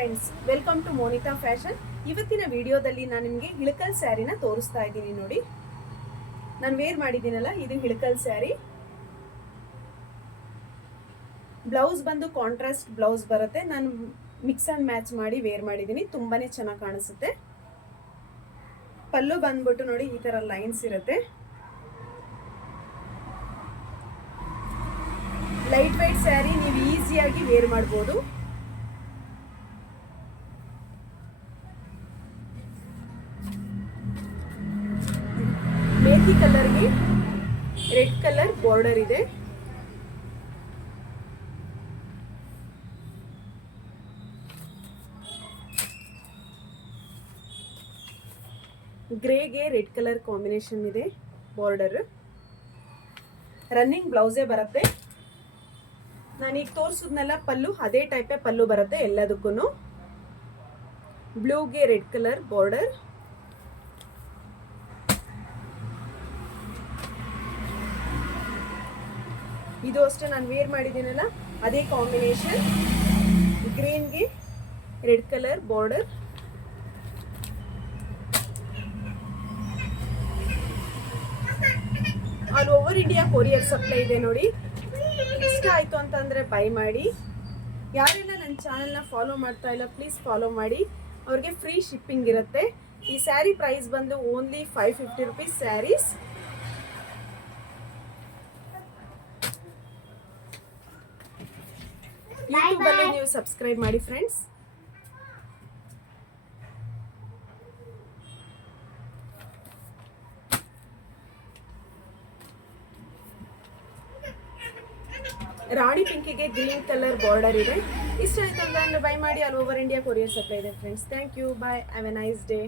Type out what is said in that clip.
Friends, welcome to Monita fashion. ಇವತ್ತಿನ ವಿಡಿಯೋದಲ್ಲಿ ನಾನು ನಿಮಗೆ ಇಳಕಲ್ ಸ್ಯಾರಿನ ತೋರಿಸ್ತಾ ಇದ್ದೀನಿ. ನೋಡಿ, ನಾನು ವೇರ್ ಮಾಡಿದ್ದೀನಲ್ಲ, ಇದು ಇಳಕಲ್ ಸ್ಯಾರಿ. ಬ್ಲೌಸ್ ಬಂದು ಕಾಂಟ್ರಾಸ್ಟ್ ಬ್ಲೌಸ್ ಬರುತ್ತೆ. ನಾನು ಮಿಕ್ಸ್ ಅಂಡ್ ಮ್ಯಾಚ್ ಮಾಡಿ ವೇರ್ ಮಾಡಿದ್ದೀನಿ. ತುಂಬಾನೇ ಚೆನ್ನಾಗಿ ಕಾಣಿಸುತ್ತೆ. ಪಲ್ಲು ಬಂದ್ಬಿಟ್ಟು ನೋಡಿ, ಈ ತರ ಲೈನ್ಸ್ ಇರುತ್ತೆ. ಲೈಟ್ ವೈಟ್ ಸ್ಯಾರಿ, ನೀವು ಈಸಿಯಾಗಿ ವೇರ್ ಮಾಡ್ಬೋದು. ಮೇಥಿ ಕಲರ್ಗೆ ರೆಡ್ ಕಲರ್ ಬಾರ್ಡರ್ ಇದೆ. ಗ್ರೇಗೆ ರೆಡ್ ಕಲರ್ ಕಾಂಬಿನೇಷನ್ ಇದೆ ಬಾರ್ಡರ್. ರನ್ನಿಂಗ್ ಬ್ಲೌಸೇ ಬರುತ್ತೆ. ನಾನೀಗ ತೋರಿಸಿದ್ನೆಲ್ಲ ಪಲ್ಲು, ಅದೇ ಟೈಪೇ ಪಲ್ಲು ಬರುತ್ತೆ ಎಲ್ಲದಕ್ಕೂ. ಬ್ಲೂಗೆ ರೆಡ್ ಕಲರ್ ಬಾರ್ಡರ್. ಇದು ಅಷ್ಟೇ, ನಾನು ವೇರ್ ಮಾಡಿದ್ದೀನಲ್ಲ ಅದೇ ಕಾಂಬಿನೇಷನ್. ಗ್ರೀನ್ಗೆ red colour border. All over India courier supply ಇದೆ. ನೋಡಿ, ಇಷ್ಟ ಆಯಿತು ಅಂತಂದರೆ ಬೈ ಮಾಡಿ. ಯಾರೆಲ್ಲ ನನ್ನ ಚಾನಲ್ನ ಫಾಲೋ ಮಾಡ್ತಾ ಇಲ್ಲ, ಪ್ಲೀಸ್ ಫಾಲೋ ಮಾಡಿ. ಅವ್ರಿಗೆ ಫ್ರೀ ಶಿಪ್ಪಿಂಗ್ ಇರುತ್ತೆ. ಈ ಸ್ಯಾರಿ ಪ್ರೈಸ್ ಬಂದು ಓನ್ಲಿ 550 ರುಪೀಸ್ ಸ್ಯಾರೀಸ್. ಯೂಟ್ಯೂಬಲ್ಲಿ ನೀವು ಸಬ್ಸ್ಕ್ರೈಬ್ ಮಾಡಿ ಫ್ರೆಂಡ್ಸ್. ರಾಣಿ ಪಿಂಕಿಗೆ ಗ್ರೀನ್ ಕಲರ್ ಬಾರ್ಡರ್ ಇದೆ. ಇಷ್ಟ ಆಯ್ತು ಅಂದ್ರೆ ಬೈ ಮಾಡಿ. All over India courier supply ಇದೆ friends. Thank you, bye, have a nice day.